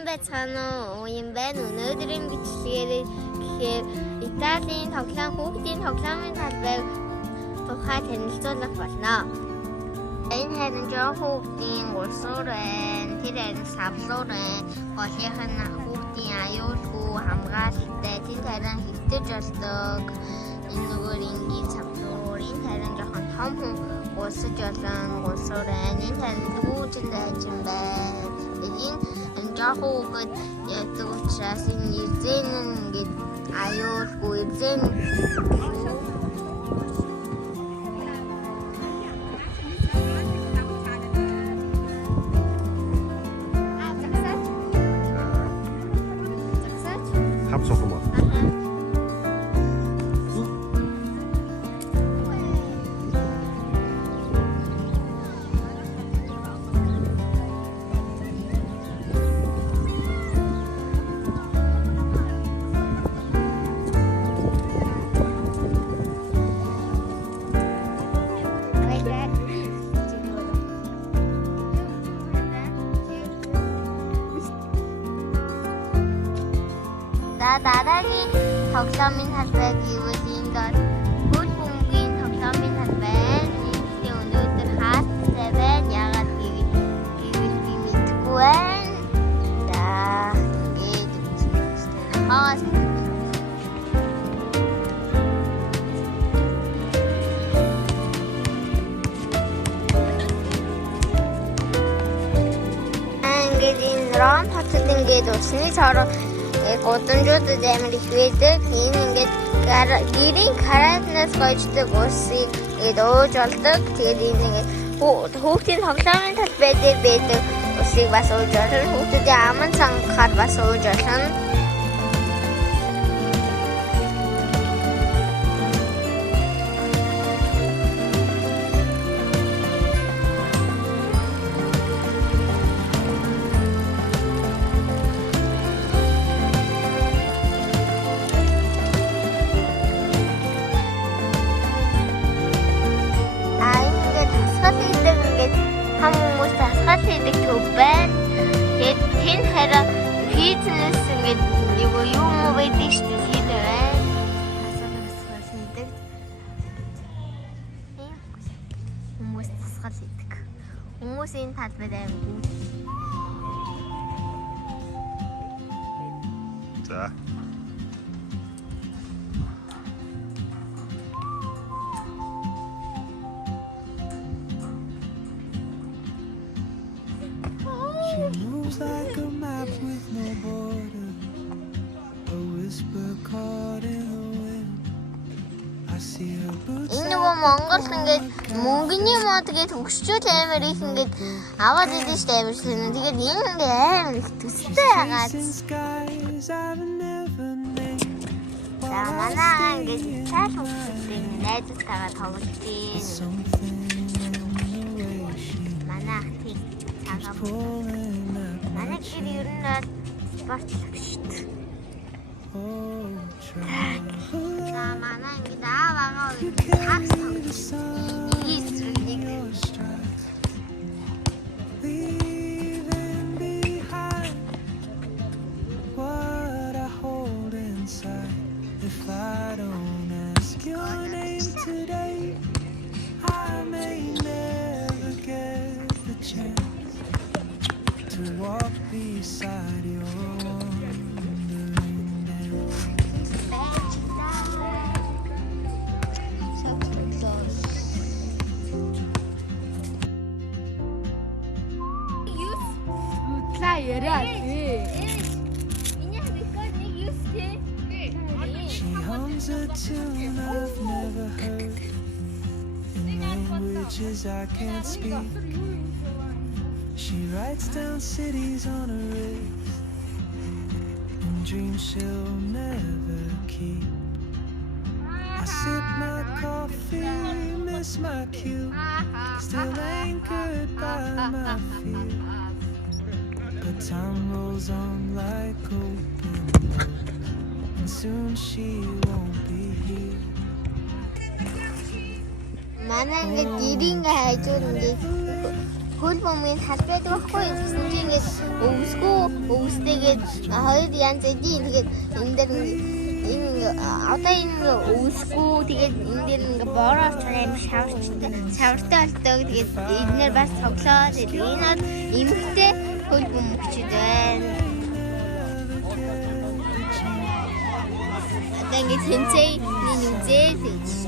сайн байцгаана уу юм байна. Өнөөдрийн бичлэгээр гэхээр Италийн тоглоом хүүхдийн тоглоомын талбайг тухай танилцуулах болно. Энэ харин жоо хүүхдийн урсуур байна. Тэр харин савлуур байна. Голынх нь хүүхдийн аюулгүй хамгаалалтай. Тэр харин хэвтэж болдог. Энэ нөгөө энгийн савлуур. Энэ харин жоохон том хүн гулсаж болон гулсуур байна. Энэ харин дүүжин дайчин байна. Энэ жоохон хүүхэд ятдаг учраас энэ ирзэн нь ингээд аюулгүй ирзэн 합석 뭐? 나란히 덕섬인 할배 기울인 것 꿀봉긴 덕섬인 할배 이제 오늘들 하스세벤 야간 기울기 밑구엔 자 이게 ангел인 런 터트린 게 좋으니 서로 гудамжуудад амар их байдаг. Энэ ингээд гэрийн карантинаас гойждаг усыг ингээд ууж болдог. Тэгээд энэ ингээд хүүхдийн тоглоомын талбай дээр байдаг усыг бас ууж болно. Хүүхдүүдийн аман цангахаар бас ууж болно. Хам хүмүүс тасгал хийдэг төв байна. Тэгээд тэн хараа фитнес ингээд юм байдаг шүү дээ. Тийм байна. Тасгал хийдэг. Хүмүүс тасгал хийдэг. Хүмүүс энэ талбайд амьд. 자. Like a map with no border, a whisper caught in the wind. I see her boots. Энэ нөгөө Монгол ингээд мөнгөний мод гэж өгсчүүд амар их ингээд аваад идэв шүү дээ амар шинэ. Тэгээд энэ ингээд амар их төстэй хагаад. За манай ингээд цааш хүмүүстэй найзтайгаа тоглолтын. Манай ахтыг цагаан. Манай гэр ер нь спортлог шүү дээ. За манай ингээд ааваагаа такс тоглож ийсрэг what I hold inside. If I don't ask your name today, I may never get the chance to walk beside your wandering dance. She hums a tune I've never heard in languages I can't speak. She writes down cities on her wrist and dreams she'll never keep. I sip my coffee, miss my cue, still anchored by my feet. But time rolls on like open road, and soon she won't be here. манай ингээд ирийн хайж ингээд хөл бөмбөгийн тал байдаг байхгүй юу? Тэгсэн чинь ингээд өвсдөөгээд хоёр янз эдийн тэгээд энэ дээр одоо энэ өвсгүй тэгээд энэ дээр ингээд бороо цаам шавартай болдог. Тэгээд эднэр бас тоглоо. Тэгээд энэ бол эмхтэй хөл бөмбөгчд байна. Одоо ингээд тэнцээ нэг үзээ тэгж